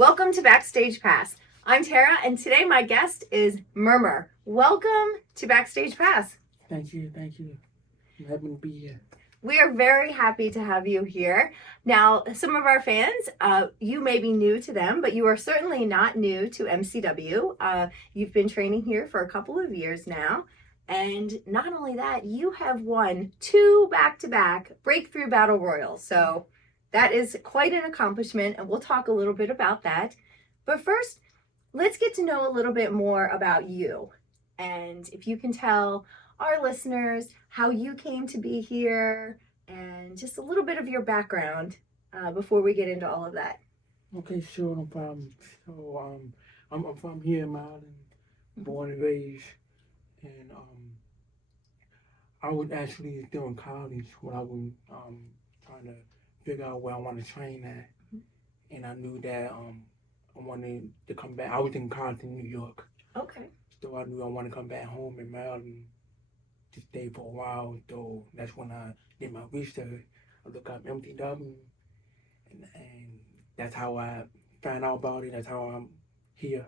Welcome to Backstage Pass. I'm Tara, and today my guest is Murmur. Welcome to Backstage Pass. Thank you. I'm happy to be here. We are very happy to have you here. Now, some of our fans, you may be new to them, but you are certainly not new to MCW. You've been training here for a couple of years now. And not only that, you have won 2 back-to-back Breakthrough Battle Royals. So that is quite an accomplishment, and we'll talk a little bit about that. But first, let's get to know a little bit more about you. And if you can tell our listeners how you came to be here and just a little bit of your background before we get into all of that. Okay, sure, no problem. So, I'm from here in Maryland, born and raised, and I was actually still in college when I was trying to figure out where I want to train at, and I knew that I wanted to come back. I was in college in New York. Okay. So I knew I wanted to come back home in Maryland to stay for a while. So that's when I did my research. I looked up MCW, and that's how I found out about it. That's how I'm here.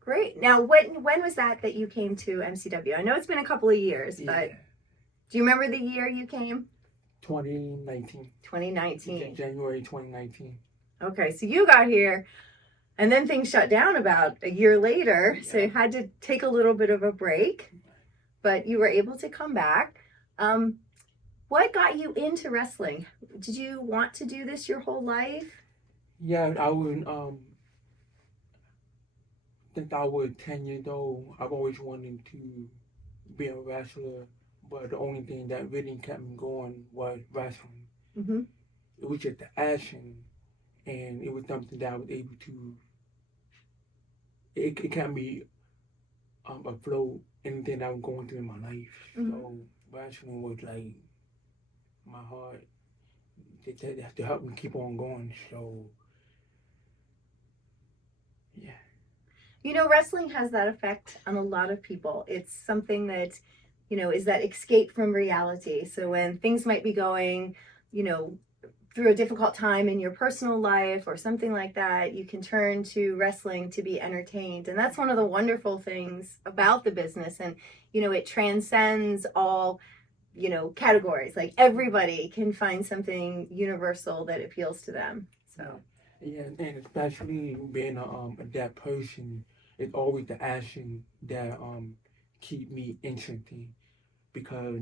Great. Now, when was that you came to MCW? I know it's been a couple of years, but do you remember the year you came? 2019. 2019. January 2019. Okay, so you got here, and then things shut down about a year later, so you had to take a little bit of a break, but you were able to come back. What got you into wrestling? Did you want to do this your whole life? Yeah, since I was 10 years old, I've always wanted to be a wrestler, but the only thing that really kept me going was wrestling. Mm-hmm. It was just the action, and it was something that I was able to, it kept me afloat anything that I was going through in my life. Mm-hmm. So wrestling was like my heart to help me keep on going. So, yeah. You know, wrestling has that effect on a lot of people. It's something that, is that escape from reality. So when things might be going, through a difficult time in your personal life or something like that, you can turn to wrestling to be entertained. And that's one of the wonderful things about the business. And, it transcends all, categories. Like everybody can find something universal that appeals to them. So. Yeah, and especially being a deaf person, it's always the action that keep me interested, because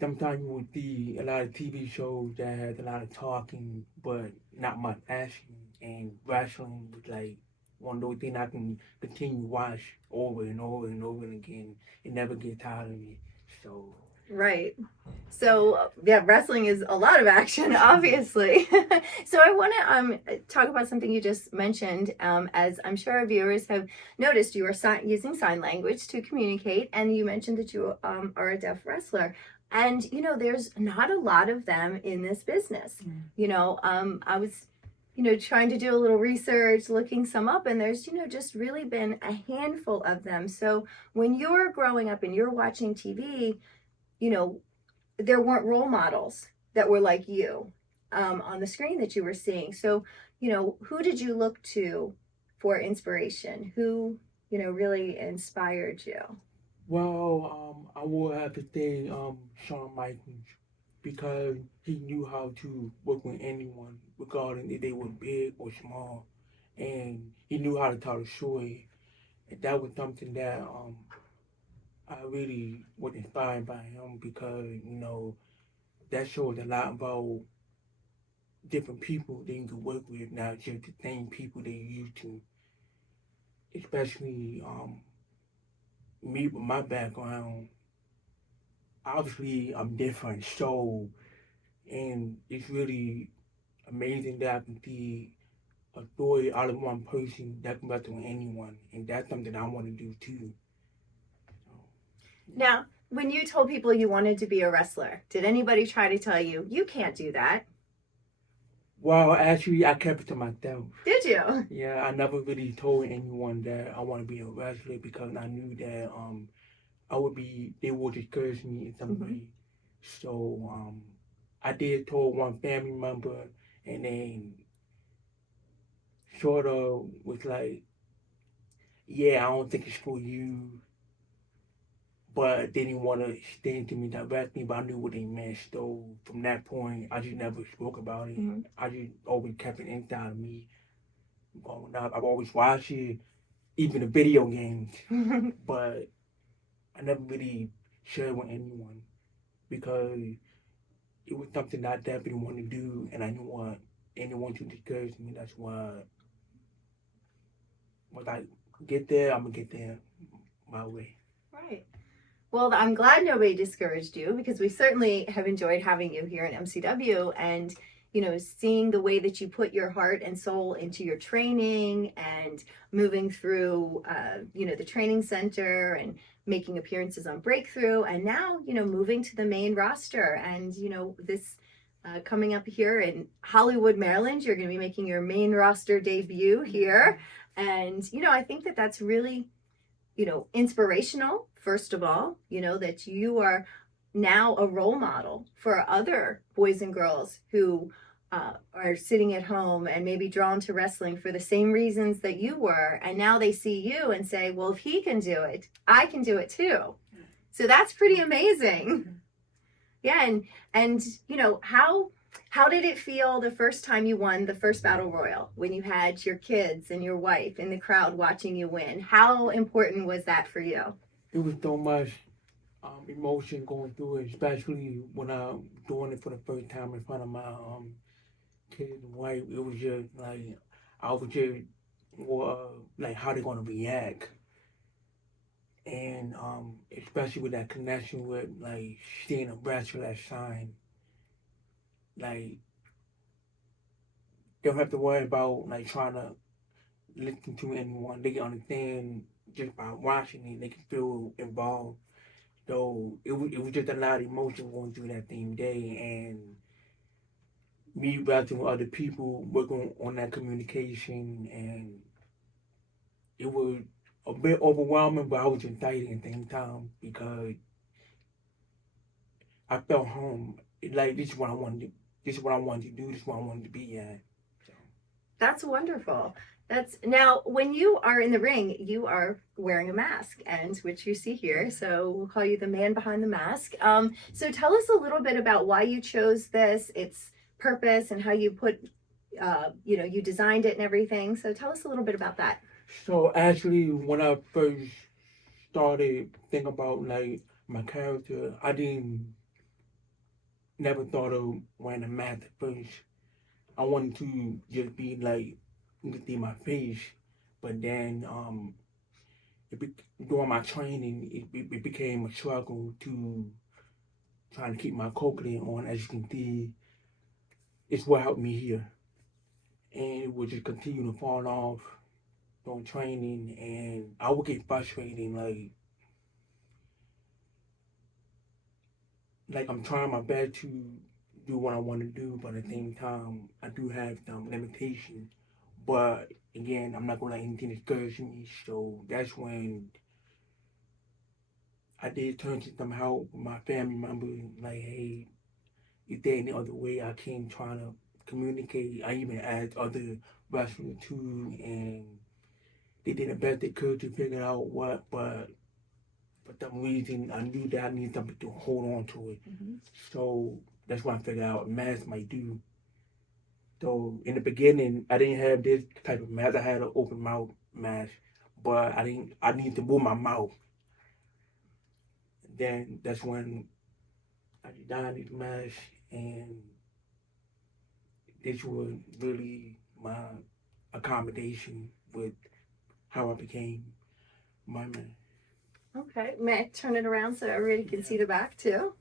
sometimes you will see a lot of TV shows that has a lot of talking but not much action, and wrestling was like one of those things I can continue to watch over and over and over again and never get tired of it. So. Right. So, wrestling is a lot of action, obviously. So I want to talk about something you just mentioned. As I'm sure our viewers have noticed, you are using sign language to communicate, and you mentioned that you are a deaf wrestler. And, there's not a lot of them in this business. I was, trying to do a little research, looking some up, and there's, just really been a handful of them. So when you're growing up and you're watching TV, there weren't role models that were like you on the screen that you were seeing. So, who did you look to for inspiration? Who, really inspired you? Well, I will have to say Shawn Michaels, because he knew how to work with anyone, regardless if they were big or small, and he knew how to tell a story. And that was something that I really was inspired by him, because, that shows a lot about different people that you can work with, not just the same people they used to. Especially me with my background. Obviously, I'm different, so, and it's really amazing that I can see a story out of one person that can represent anyone, and that's something I want to do too. Now, when you told people you wanted to be a wrestler, did anybody try to tell you, you can't do that? Well, actually, I kept it to myself. Did you? Yeah, I never really told anyone that I want to be a wrestler, because I knew that they would discourage me in some way. So, I did told one family member, and then sort of was like, yeah, I don't think it's for you, but they didn't want to extend to me directly, but I knew what they meant. So from that point, I just never spoke about it. Mhm. I just always kept it inside of me growing up. I've always watched it, even the video games, but I never really shared with anyone because it was something that I definitely wanted to do, and I didn't want anyone to discourage me. That's why once I get there, I'm gonna get there my way. Right. Well, I'm glad nobody discouraged you because we certainly have enjoyed having you here in MCW and, seeing the way that you put your heart and soul into your training and moving through, the training center and making appearances on Breakthrough and now, moving to the main roster and, this coming up here in Hollywood, Maryland, you're going to be making your main roster debut here. And, I think that that's really inspirational, first of all, that you are now a role model for other boys and girls who are sitting at home and maybe drawn to wrestling for the same reasons that you were. And now they see you and say, well, if he can do it, I can do it too. So that's pretty amazing. Yeah. And how did it feel the first time you won the first battle royal when you had your kids and your wife in the crowd watching you win? How important was that for you? It was so much emotion going through it, especially when I'm doing it for the first time in front of my kids and wife. It was just like I was just like how they gonna react, and especially with that connection with like seeing a wrestler sign, like they don't have to worry about like trying to listen to anyone. They can understand just by watching it. They can feel involved. So it was just a lot of emotion going through that same day, and me writing with other people, working on that communication, and it was a bit overwhelming, but I was excited at the same time because I felt home. Like this is what I wanted to. This is what I wanted to do. This is what I wanted to be at. So. That's wonderful. That's now when you are in the ring, you are wearing a mask, and which you see here. So we'll call you the man behind the mask. So tell us a little bit about why you chose this, its purpose, and how you put, you designed it and everything. So tell us a little bit about that. So actually, when I first started thinking about like my character, I didn't never thought of wearing a mask at first. I wanted to just be like you could see my face, but then during my training, it became a struggle to trying to keep my cochlear on. As you can see, it's what helped me here, and it would just continue to fall off during training, and I would get frustrated, like I'm trying my best to do what I want to do, but at the same time, I do have some limitations. But again, I'm not gonna let anything discourage me. So that's when I did turn to some help with my family members. Like, hey, is there any other way I can try to communicate? I even asked other wrestlers too, and they did the best they could to figure out what. But for some reason, I knew that I needed something to hold on to it. Mm-hmm. So that's what I figured out a mask might do. So in the beginning, I didn't have this type of mask. I had an open mouth mask, but I didn't. I needed to move my mouth. Then that's when I designed this mask, and this was really my accommodation with how I became Murmur. Okay, may I turn it around so everybody can see the back too?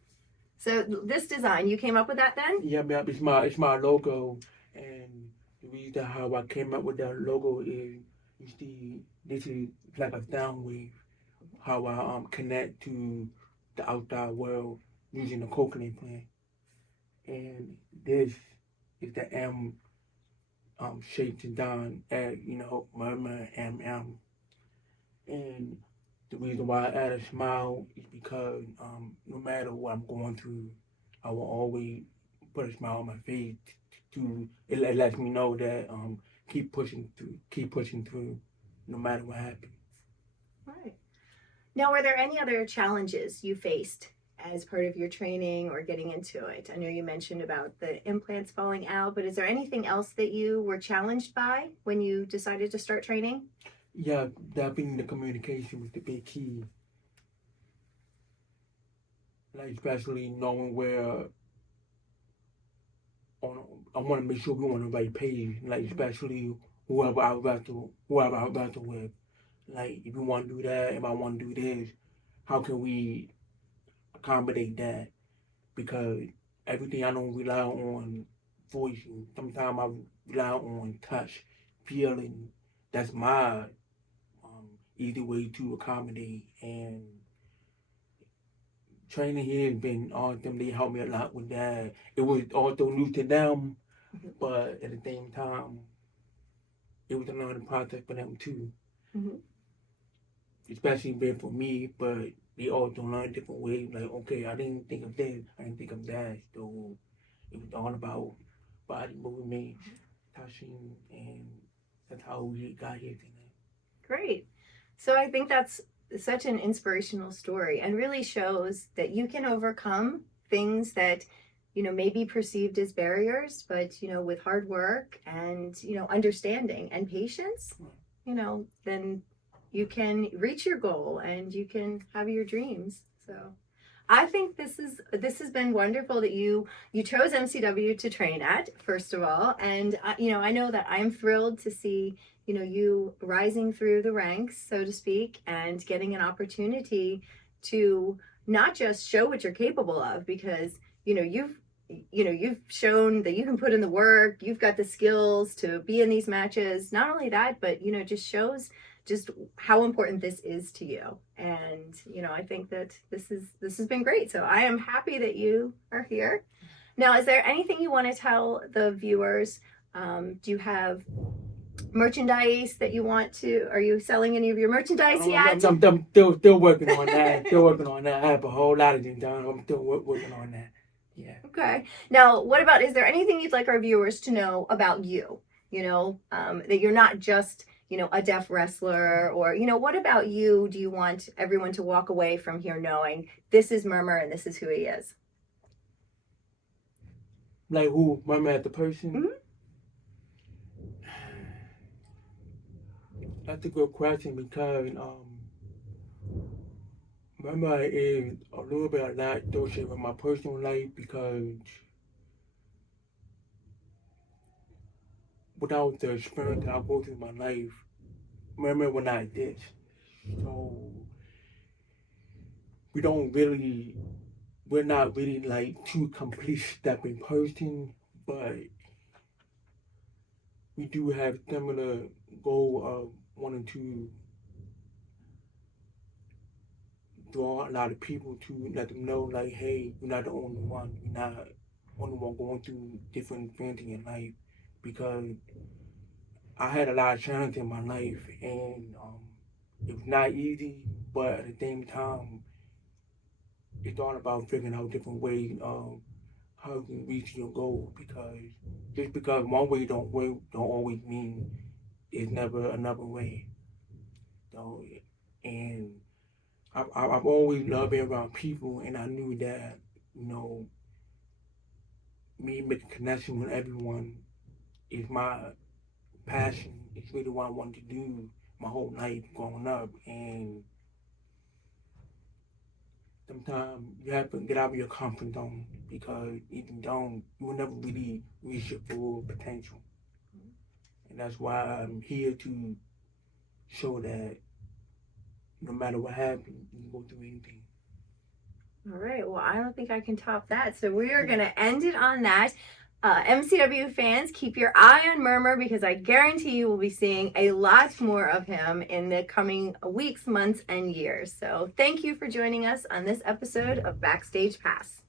So this design, you came up with that then? Yeah, it's my logo, and the reason how I came up with that logo is you see this is like a sound wave. How I connect to the outside world using the cochlear plant, and this is the M shaped and done at Murmur MM, and the reason why I add a smile is because no matter what I'm going through, I will always put a smile on my face. It lets me know that keep pushing through, no matter what happens. Right. Now, were there any other challenges you faced as part of your training or getting into it? I know you mentioned about the implants falling out, but is there anything else that you were challenged by when you decided to start training? Yeah, definitely the communication was the big key. Like especially knowing where I want to make sure we're on the right page. Like especially whoever I about to with. Like if you want to do that, if I want to do this, how can we accommodate that? Because everything I don't rely on voice. Sometimes I rely on touch, feeling. That's my easy way to accommodate. And training here has been awesome. They helped me a lot with that. It was also new to them, but at the same time, it was a learning process for them too. Mm-hmm. Especially been for me, but they also learn different ways. Like, okay, I didn't think of this, I didn't think of that. So it was all about body movements, touching, and that's how we got here tonight. Great. So I think that's such an inspirational story and really shows that you can overcome things that, you know, may be perceived as barriers, but, you know, with hard work and, you know, understanding and patience, you know, then you can reach your goal and you can have your dreams. So I think this has been wonderful that you chose MCW to train at, first of all, and you know, I know that I'm thrilled to see, you know, you rising through the ranks, so to speak, and getting an opportunity to not just show what you're capable of, because you know you've shown that you can put in the work, you've got the skills to be in these matches. Not only that, but you know, just shows just how important this is to you. And you know, I think that this has been great. So I am happy that you are here. Now, is there anything you want to tell the viewers? Do you have merchandise that you want to? Are you selling any of your merchandise yet? I'm still working on that. Still working on that. I have a whole lot of things done. I'm still working on that. Yeah. Okay. Now, what about, is there anything you'd like our viewers to know about you? You know, that you're not just, you know, a deaf wrestler, or, you know, what about you do you want everyone to walk away from here knowing this is Murmur and this is who he is? Like who? Murmur as the person? Mm-hmm. That's a good question because Murmur is a little bit of that associated with my personal life because without the experience that I go through in my life, Murmur would not exist. So we're not really like two complete stepping person, but we do have similar goal of wanting to draw a lot of people to let them know, like, hey, you're not the only one. You're not the only one going through different things in your life. Because I had a lot of challenges in my life, and it was not easy, but at the same time, it's all about figuring out different ways of how you can reach your goal. Because just because one way don't work, don't always mean there's never another way. So, and I've always loved being around people, and I knew that, you know, me making connection with everyone is my passion. It's really what I wanted to do my whole life growing up. And sometimes you have to get out of your comfort zone, because if you don't, you will never really reach your full potential. And that's why I'm here to show that no matter what happens, you can go through anything. All right. Well, I don't think I can top that. So we are going to end it on that. MCW fans, keep your eye on Murmur, because I guarantee you will be seeing a lot more of him in the coming weeks, months, and years. So thank you for joining us on this episode of Backstage Pass.